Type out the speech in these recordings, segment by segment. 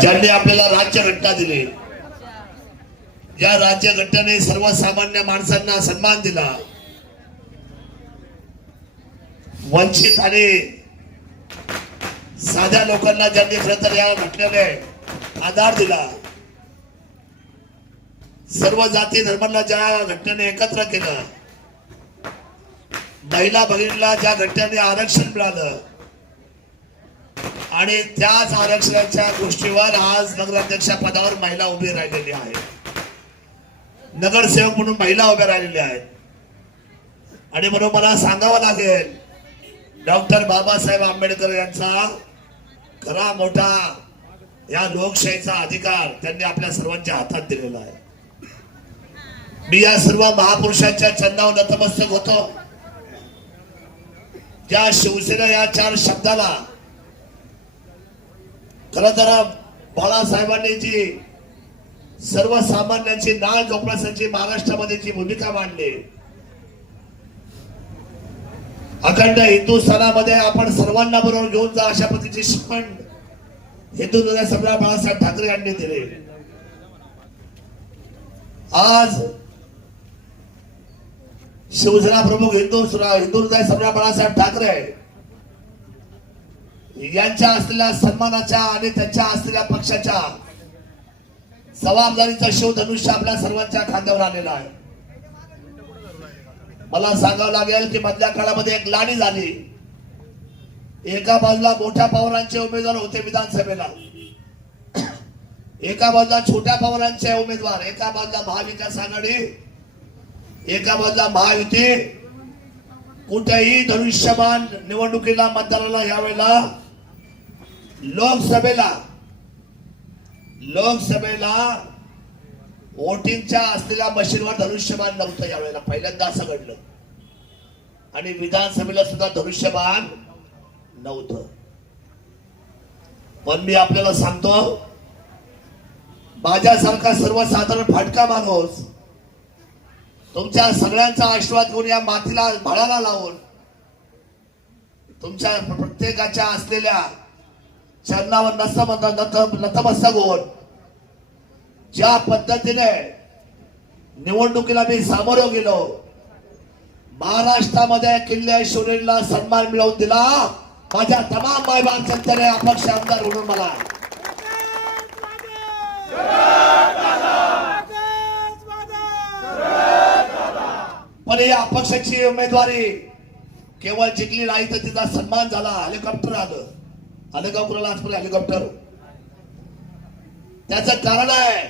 ज्यांनी आपल्याला राज्यघटना दिली. या राज्यघटनेने सर्वसामान्य माणसांना सन्मान दिला. वंचित आणि साध्या लोकांना ज्यांनी खरं तर या घटनेने आधार दिला. सर्व जाती धर्मांना ज्या घटनेने एकत्र केलं. महिला भगिनीला ज्या घटनेने आरक्षण मिळालं. आणि त्याच आरक्षणाच्या गोष्टीवर आज नगराध्यक्षा पदावर महिला उभी राहिलेली आहे. नगरसेवक म्हणून महिला उभ्या राहिलेल्या आहेत. आणि म्हणून मला सांगावं लागेल डॉक्टर बाबासाहेब आंबेडकर यांचा खरा मोठा या लोकशाहीचा अधिकार त्यांनी आपल्या सर्वांच्या हातात दिलेला आहे. मी या सर्व महापुरुषांच्या चंदावर नतमस्तक होतो. ज्या शिवसेना या चार शब्दाला खर तर बाळासाहेबांनी जी सर्वसामान्यांची नाळ जोपासण्याची महाराष्ट्रामध्ये जी भूमिका मांडली अखंड हिंदुस्थानामध्ये आपण सर्वांना बरोबर घेऊन जा अशा पद्धतीची शिकवण हिंदू सम्राट बाळासाहेब ठाकरे यांनी दिले. आज शिवसेना प्रमुख हिंदू हिंदू हृदय सम्राट बाळासाहेब ठाकरे यांच्या असलेल्या सन्मानाच्या आणि त्यांच्या असलेल्या पक्षाच्या जबाबदारीचा शोध धनुष्य आपल्या सर्वांच्या खांद्यावर आलेला आहे. मला सांगावं लागेल की मधल्या काळामध्ये एक लाणी झाली. एका बाजूला मोठ्या पवारांचे उमेदवार होते विधानसभेला. एका बाजूला छोट्या पवारांचे उमेदवार एका बाजूला महाविकास आघाडी एका बाजूला महायुती. कुठेही धनुष्यमान निवडणुकीला मतदानाला यावेळेला लोकसभेला लोकसभेला वोटिंगच्या असलेल्या मशीनवर धनुष्यबाण नव्हतं यावेळेला. पहिल्यांदा असं घडलं. आणि विधानसभेला सुद्धा धनुष्यबाण नव्हतं. पण मी आपल्याला सांगतो माझ्यासारखा सर्वसाधारण फाटका माणूस तुमच्या सगळ्यांचा आशीर्वाद घेऊन या मातीला भाड्याला लावून तुमच्या प्रत्येकाच्या असलेल्या चरणावर नतम नत- नतमस्तक होऊन ज्या पद्धतीने निवडणुकीला मी सामोरं गेलो महाराष्ट्रामध्ये किल्ले शिवरीला सन्मान मिळवून दिला माझ्या तमाम मायबाप जनतेने अपक्ष आमदार म्हणून मला. पण ही अपक्षाची उमेदवारी केवळ जिंकली नाही तर तिचा सन्मान झाला हेलिकॉप्टर आलं. आलं आजपर्यंत हेलिकॉप्टर त्याचं कारण आहे.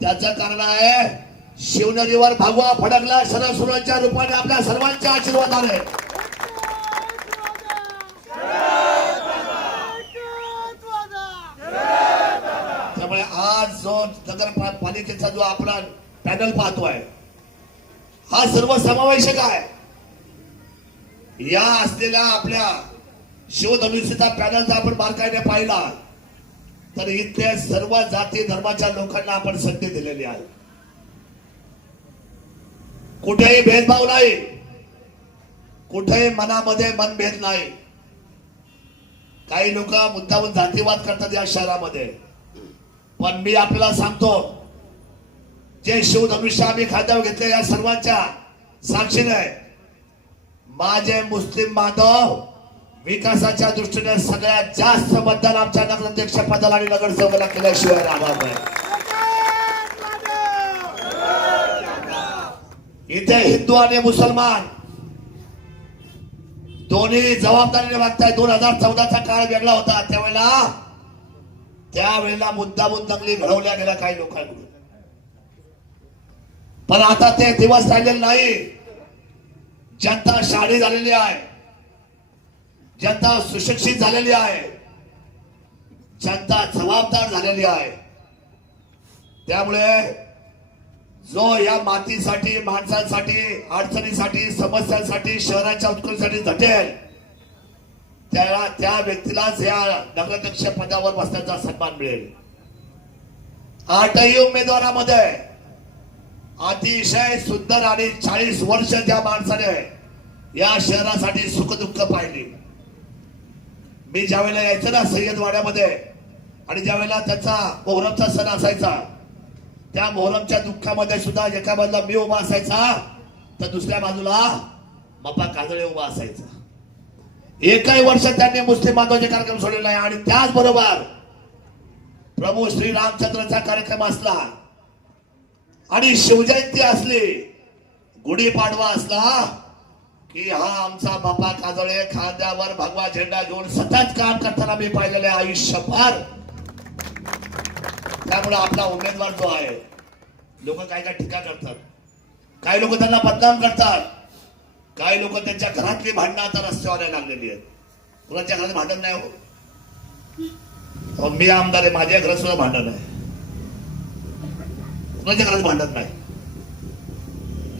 त्याचं कारण आहे शिवनेरीवर भगवा फडकला सरसुरांच्या रूपाने आपल्या सर्वांच्या आशीर्वादाने. त्यामुळे आज जो नगर पालिकेचा जो आपला पॅनल पाहतोय हा सर्व समावेशक आहे. या असलेल्या आपल्या शिवधनुष्यचा पॅनल जर आपण बारकाईने पाहिला. तर इथल्या सर्व जाती धर्माच्या लोकांना आपण संधी दिलेली आहे. कुठेही भेदभाव नाही. कुठेही मनामध्ये मनभेद नाही. काही लोक मुद्दामून जातीवाद करतात या शहरामध्ये. पण मी आपल्याला सांगतो जे शिवधनुष्य आम्ही खात्यावर घेतले या सर्वांच्या साक्षीने माझे मुस्लिम बांधव विकासाच्या दृष्टीने सगळ्यात जास्त मतदान आमच्या नगराध्यक्ष पदाला आणि नगरसेवकाला केल्याशिवाय राहणार नाही. इथे हिंदू आणि मुसलमान दोन्ही जबाबदारीने वागताय. दोन हजार चौदाचा काळ वेगळा होता. त्यावेळेला त्यावेळेला मुद्दामून दंगली घडवल्या गेल्या काही लोकांकडून. पण आता ते दिवस राहिलेले नाही. जनता शाळी झालेली आहे. जनता सुशिक्षित झालेली आहे. जनता जबाबदार झालेली आहे. त्यामुळे जो या मातीसाठी माणसांसाठी अडचणीसाठी समस्यांसाठी शहराच्या उत्कर्षासाठी झटेल त्याला त्या व्यक्तीलाच या नगराध्यक्ष पदावर बसण्याचा सन्मान मिळेल. आठही उमेदवारामध्ये अतिशय सुंदर आणि चाळीस वर्ष त्या माणसाने या शहरासाठी सुखदुःख पाहिली. मी ज्या वेळेला यायचं ना सय्यदवाड्यामध्ये आणि ज्या वेळेला त्याचा मोहरमचा सण असायचा त्या मोहरमच्या दुःखामध्ये सुद्धा एका बाजूला मी उभा असायचा तर दुसऱ्या बाजूला बाप्पा काजळे उभा असायचा. एकही वर्ष त्यांनी मुस्लिम बांधवाचे कार्यक्रम सोडलेला आहे आणि त्याचबरोबर प्रभू श्री रामचंद्रचा कार्यक्रम असला आणि शिवजयंती असली गुढीपाडवा असला की हा आमचा बापा काजळे खांद्यावर भगवा झेंडा घेऊन सतत काम करताना मी पाहिलेले आयुष्यभर. त्यामुळे आपला उमेदवार जो आहे लोक काय काय टीका करतात काही लोक त्यांना बदनाम करतात काही लोक त्यांच्या घरातली भांडणं आता रस्त्यावर यायला लागलेली आहेत. कुणाच्या घरात भांडण नाही हो. मी आमदार आहे माझ्या घरात सुद्धा भांडण आहे कुणाच्या घरात भांडण नाही.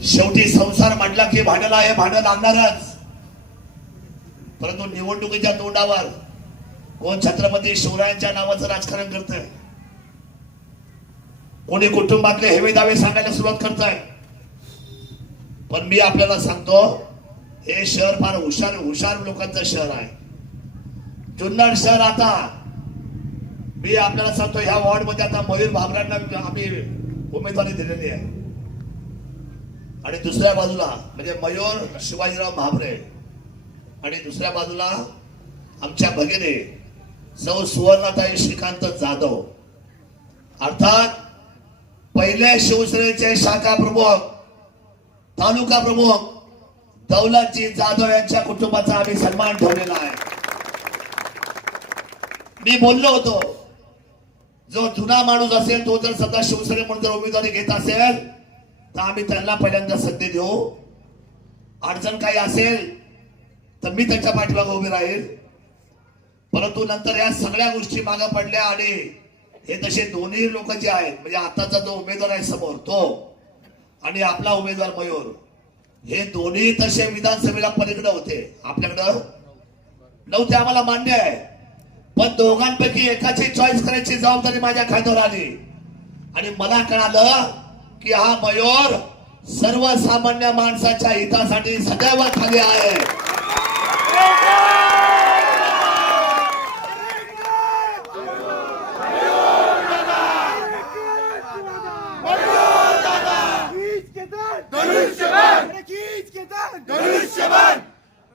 शेवटी संसार म्हटला की भांडला हे भांडण लागणारच परंतु निवडणुकीच्या तोंडावर कोण छत्रपती शिवरायांच्या नावाचं राजकारण करत आहे कोणी कुटुंबातले हेवे दावे सांगायला सुरुवात करत आहे पण मी आपल्याला सांगतो हे शहर फार हुशार हुशार लोकांचं शहर आहे. जुन्नर शहर आता. मी आपल्याला सांगतो ह्या वॉर्डमध्ये आता मयूर भाबरांना आम्ही उमेदवारी दिलेली आहे. आणि दुसऱ्या बाजूला म्हणजे मयूर शिवाजीराव भाबरे आणि दुसऱ्या बाजूला आमच्या भगिनी सौ सुवर्णाताई श्रीकांत जाधव. अर्थात पहिले शिवसेनेचे शाखा प्रमुख तालुका प्रमुख दौलतजी जाधव यांच्या कुटुंबाचा आम्ही सन्मान ठेवलेला आहे. मी बोललो होतो जो जुना माणूस असेल तो जर सध्या शिवसेने म्हणून जर उमेदवारी घेत असेल तर आम्ही त्यांना पहिल्यांदा संधी देऊ. अडचण काही असेल तर मी त्यांच्या पाठीमागे उभे राहील. परंतु नंतर या सगळ्या गोष्टी मागे पडल्या आणि हे तसे दोन्ही लोक जे आहेत म्हणजे आताचा जो उमेदवार आहे समोर तो आणि आपला उमेदवार मयूर हे दोन्ही तसे विधानसभेला पलीकडे होते. आपल्याकडं नव्हते आम्हाला मान्य आहे. पण दोघांपैकी एकाची चॉईस करायची जबाबदारी माझ्या खात्यावर आली. आणि मला कळालं की हा मयूर सर्वसामान्य माणसाच्या हितासाठी सदैव खाली आहे.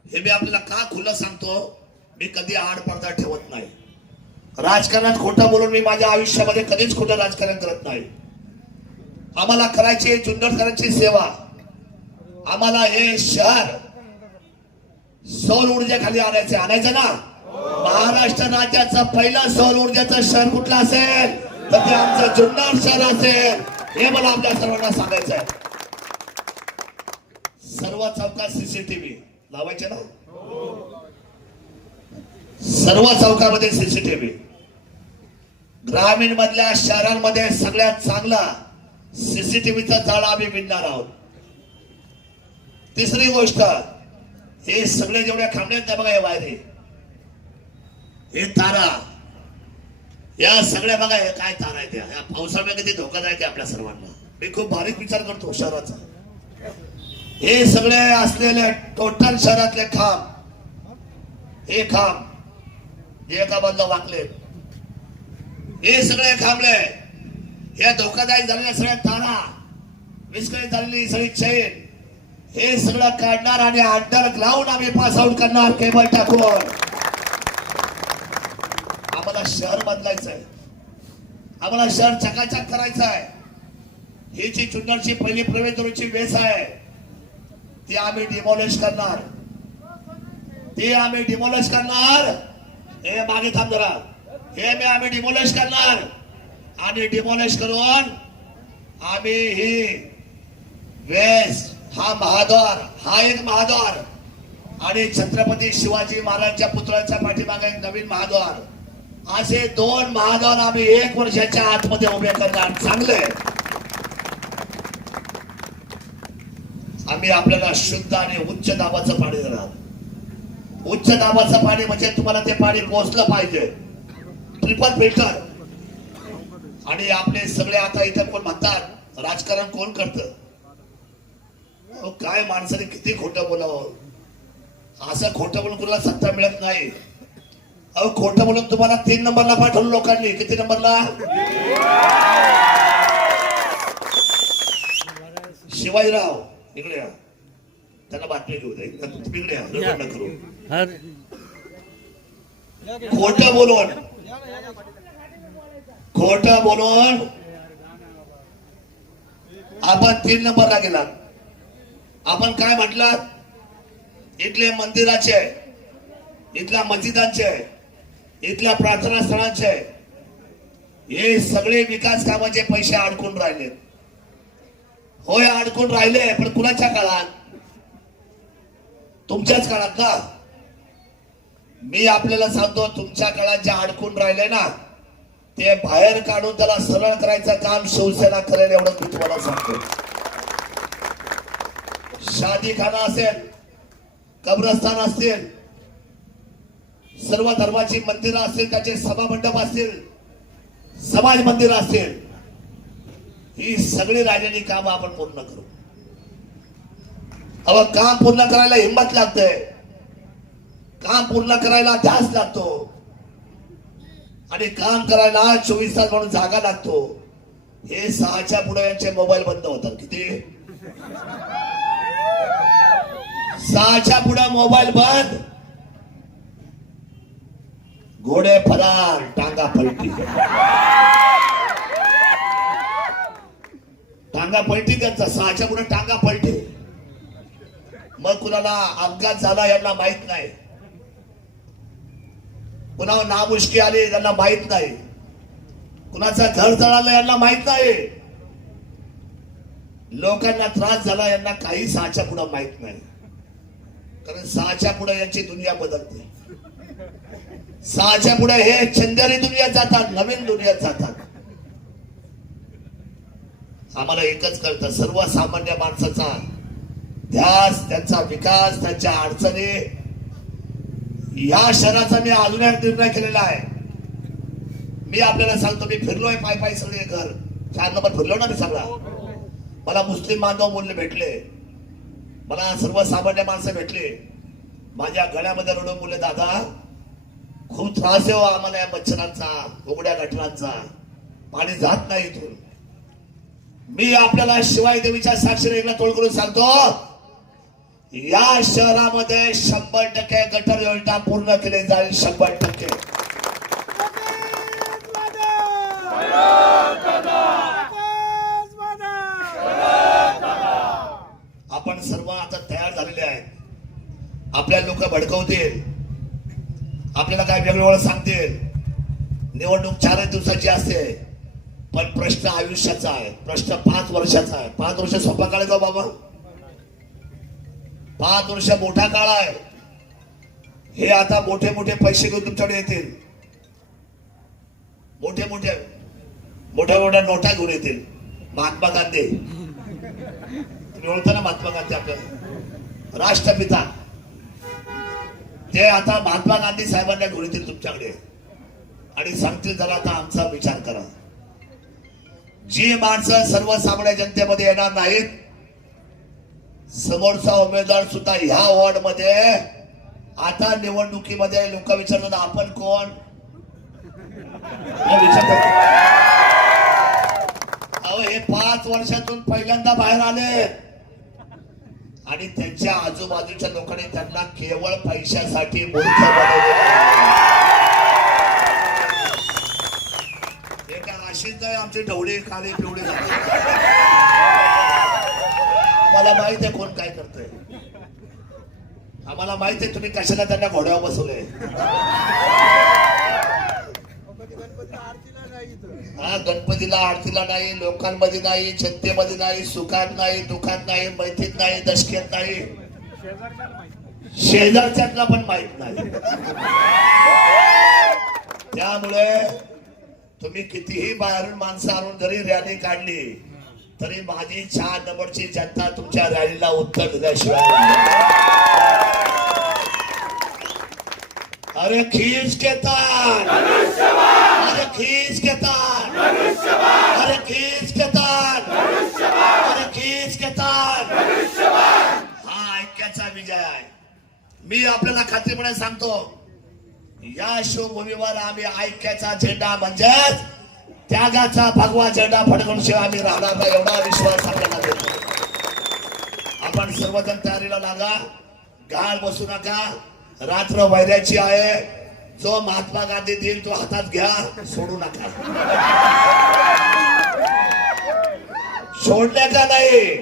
हे मी आपल्याला का खुलं सांगतो? मी कधी आड पडदा ठेवत नाही. राजकारणात खोटं बोलून मी माझ्या आयुष्यामध्ये कधीच खोटं राजकारण करत नाही. आम्हाला करायची जुन्नरकरांची सेवा. आम्हाला हे शहर सौर ऊर्जेखाली आणायचे आणायचं ना? महाराष्ट्र राज्याचं पहिलं सौर ऊर्जेचं शहर कुठलं असेल? तर ते आमचं जुन्नर शहर असेल. हे मला आपल्या सर्वांना सांगायचं आहे. सर्व चौकात सीसीटीव्ही लावायचे ना? सर्व चौकामध्ये सीसीटीव्ही ग्रामीण मधल्या शहरांमध्ये सगळ्यात चांगला सीसीटीव्हीचा जाळा आम्ही विणणार आहोत. तिसरी गोष्ट हे सगळे जेवढ्या खांबण्यात आहेत बघा हे वायरे हे. तारा. या सगळ्या बघा हे काय तारा आहे त्या? या पावसाळ्यामध्ये किती धोकादायक आहे आपल्या सर्वांना. मी खूप बारीक विचार करतो शहराचा. हे सगळे असलेले टोटल शहरातले खांब हे खांब एका बाजूला वाकले हे सगळे खांबले. या धोकादायक झालेल्या सगळ्या तारा विस्कळीत झालेली सगळी चैन हे सगळं काढणार आणि अंडर ग्राउंड आम्ही पास आउट करणार केबल टाकून. आम्हाला शहर बदलायचं आहे आम्हाला शहर चकाचक करायचं आहे ही जी चुन्नरची पहिली प्रवेशद्वाराची वेस आहे ती आम्ही डिमॉलिश करणार. ती आम्ही डिमॉलिश करणार. हे मागे थांब जरा. हे मी आम्ही डिमॉलिश करणार. आणि डिमॉलिश करून आम्ही ही वेस्ट हा महाद्वार हा एक महाद्वार आणि छत्रपती शिवाजी महाराजांच्या पुतळ्याच्या पाठीमागे एक नवीन महाद्वार. असे दोन महाद्वार आम्ही एक वर्षाच्या आतमध्ये उभे करणार. चांगले आम्ही आपल्याला शुद्ध आणि उच्च दाबाचं पाणी देणार. उच्च दाबाचं पाणी म्हणजे तुम्हाला ते पाणी पोचलं पाहिजे. ट्रिपल फिल्टर आणि आपले सगळे आता इथं कोण म्हणतात राजकारण कोण करत? काय माणसाने किती खोटं बोलावं? असं खोटं बोलून कुणाला सत्ता मिळत नाही. अहो खोटं म्हणून तुम्हाला तीन नंबरला पाठवलं लोकांनी. किती नंबरला? शिवाजीराव इकडे त्यांना बातमी घेऊ दे. इकडे करू. खोट बोलून. खोट बोलून आपण तीन नंबरला गेलात. आपण काय म्हटलं इथले मंदिराचे इथल्या मस्जिदांचे इथल्या प्रार्थना स्थळांचे हे सगळे विकास कामाचे पैसे अडकून राहिले. होय अडकून राहिले पण कुणाच्या काळात? तुमच्याच काळात ना? मी आपल्याला सांगतो तुमच्या काळात जे अडकून राहिले ना ते बाहेर काढून त्याला सरळ करायचं काम शिवसेना करेल एवढं मी तुम्हाला सांगतो. शादी खाना असेल कब्रस्थान असतील सर्व धर्माची मंदिरं असतील त्याचे सभा मंडप असतील समाज मंदिर असतील ही सगळी राहिलेली कामं आपण पूर्ण करू. अव काम पूर्ण करायला हिंमत लागते. काम पूर्ण करायला ध्यास लागतो. आणि काम करायला चोवीस तास म्हणून जागा लागतो. हे सहाच्या पुढे यांचे मोबाईल बंद होतात. किती? सहाच्या पुढे मोबाईल बंद. घोडे फरार टांगा पलटी. टांगा पलटी त्यांचा. सहाच्या पुढे टांगा पलटी. मग कुणाला अपघात झाला यांना माहीत नाही. कुणावर नामुष्की आली त्यांना माहीत नाही. कुणाचं घर जळालं यांना माहीत नाही. लोकांना त्रास झाला यांना काही सहाच्या पुढे माहीत नाही. कारण सहाच्या पुढे यांची दुनिया बदलते. सहाच्या पुढे हे चंदेरी दुनियात जातात नवीन दुनियात जातात. आम्हाला एकच कळतं सर्वसामान्य माणसाचा ध्यास त्यांचा विकास त्यांच्या अडचणी या शहराचा मी अजून एक निर्णय केलेला आहे. मी आपल्याला सांगतो मी फिरलोय पाय पाय सगळे घर. चार नंबर फिरलो ना मी सगळा. मला मुस्लिम बांधव बोलले भेटले. मला सर्वसामान्य माणसं भेटले. माझ्या गळ्यामध्ये रडून बोलले दादा खूप त्रास आहे हो आम्हाला या मच्छरांचा उघड्या गटरांचा पाणी जात नाही इथून. मी आपल्याला शिवाय देवीच्या साक्षीने एकदा तोड करून सांगतो या शहरामध्ये शंभर टक्के गटर योजना पूर्ण केली जाईल शंभर टक्के. आपण सर्व आता तयार झालेले आहेत. आपल्या लोक भडकवतील. आपल्याला काय वेगवेगळं सांगतील. निवडणूक चारच दिवसाची असते. पण प्रश्न आयुष्याचा आहे. प्रश्न पाच वर्षाचा आहे. पाच वर्ष सोपा काळ बाबा? पाच वर्ष मोठा काळ आहे. हे आता मोठे मोठे पैसे घेऊन तुमच्याकडे येतील. मोठे मोठे मोठ्या मोठ्या नोटा घेऊन येतील. महात्मा गांधी. तुम्ही ओळखता ना महात्मा गांधी आपल्याला? राष्ट्रपिता. ते आता महात्मा गांधी साहेबांना घेऊन येतील तुमच्याकडे. आणि सांगतील जरा आता आमचा विचार करा. जी माणसं सर्वसामान्य जनतेमध्ये येणार नाहीत समोरचा उमेदवार सुद्धा ह्या वॉर्डमध्ये आता निवडणुकीमध्ये लोक विचारतात आपण कोण अहो हे पाच वर्षातून पहिल्यांदा बाहेर आले आणि त्यांच्या आजूबाजूच्या लोकांनी त्यांना केवळ पैशासाठी मूर्ख बनवले आहे. आमचे ढवळे काळे पिवळे झाले. आम्हाला माहीत आहे कोण काय करतोय. आम्हाला माहीत आहे तुम्ही कशाला त्यांना घोड्यावर बसवले हा गणपतीला आरतीला नाही लोकांमध्ये नाही जनतेमध्ये नाही सुखात नाही दुखात नाही मैत्रीत नाही दशकेत नाही. शेजारच्यातला पण माहीत नाही. त्यामुळे तुम्ही कितीही बाहेरून माणसं आणून जरी रॅली काढली तरी माझी चार नंबरची जनता तुमच्या रॅलीला उत्तर दिल्याशिवाय अरे खीज घेतात अरे खीज घेतात अरे खीज घेतात अरे खीज घेतात हा ऐक्याचा विजय आहे. मी आपल्याला खात्रीपणे सांगतो या शिवभूमीवर आम्ही ऐक्याचा झेंडा म्हणजेच त्यागाचा भगवा झेंडा फडकवून आम्ही राहणार नाही एवढा विश्वास आपल्याला देतो. आपण सर्वजण तयारीला लागा गाळ बसू नका. रात्र वैऱ्याची आहे. जो महात्मा गांधी देईल तो हातात घ्या सोडू नका. छोड़ने का नाही?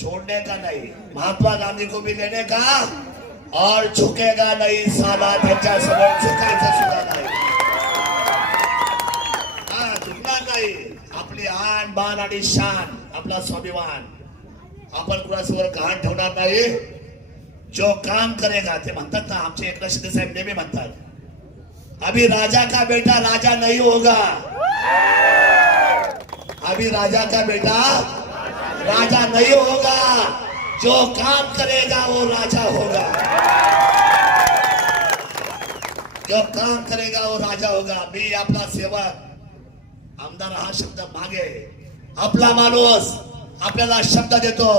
छोड़ने का नाही? महात्मा गांधी को भी लेने का? और झुकेगा नाही साला त्याच्यासमोर झुकायचं सुद्धा नाही हा झुकणार नाही मान आण बाण आणि शान आपला स्वाभिमान. आपण कुणासमोर गहाण ठेवणार नाही. जो काम करेगा ते म्हणतात ना आमचे एकनाथ शिंदे साहेब नेहमी म्हणतात. अभी राजा का बेटा राजा नाही होगा. अभी राजा का बेटा राजा नहीं होगा. जो काम करेगा वो राजा होगा. जो काम करेगा वो राजा होगा. मी आपला सेवक. आमदार हा शब्द मागे. आपला माणूस आपल्याला शब्द देतो.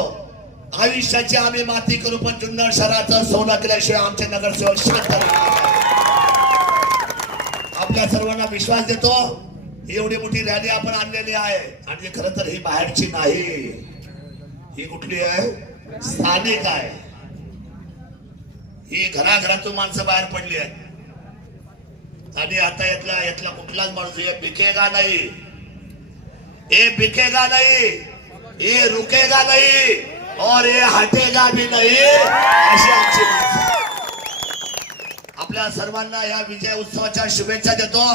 आयुष्याची आम्ही माती करू पण जुन्नर शहराचं सोनं केल्याशिवाय आमचे नगरसेवक शांत आपल्या सर्वांना विश्वास देतो. ही एवढी मोठी रॅली आपण आणलेली आहे. आणि खर तर ही बाहेरची नाही. ही कुठली आहे? स्थानिक आहे. ही घराघरातून माणसं बाहेर पडली आहेत. आणि आता यातला यातला कुठलाच माणूस हे बिकेगा नाही. हे बिकेगा नाही. हे रुकेगा नाही. और हे हटेगा भी नाही. अशी आमची आपल्या सर्वांना या विजय उत्सवाच्या शुभेच्छा देतो.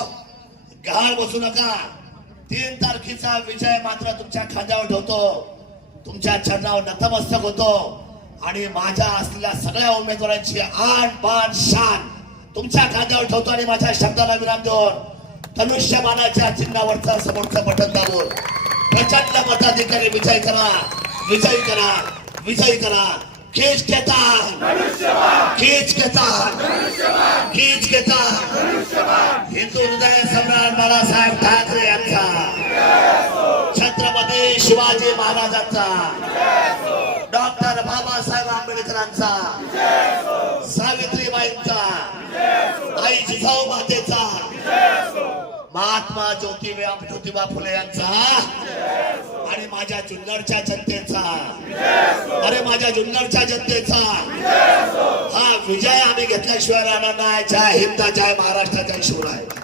गहाळ बसू नका. तीन तारखेचा विजय मात्र तुमच्या खांद्यावर ठेवतो. तुमच्या चरणावर नतमस्तक होतो. आणि माझ्या असलेल्या सगळ्या उमेदवारांची आण बाण शान. तुमच्या खांद्यावर ठेवतो आणि माझ्या शब्दाला विराम देऊन धनुष्यमानाच्या चिन्हावरचा समोरचं बटन दाबून प्रचंड मताधिकारी विजय करा विजय करा विजय करा. खीच घेता खीच घेता खीच घेता हिंदू हृदय सम्राट बाळासाहेब ठाकरे यांचा. छत्रपती शिवाजी महाराजांचा. डॉक्टर बाबासाहेब आंबेडकरांचा. सावित्रीबाईंचा. आई जिजाऊ मातेचा. महात्मा ज्योतिबा ज्योतिबा फुले यांचा. आणि माझ्या जुन्नरच्या जनतेचा. अरे माझ्या जुन्नरच्या जनतेचा. हा विजय आम्ही घेतल्याशिवाय राहणार नाही. जय हिंद जय महाराष्ट्र जय शिवराय.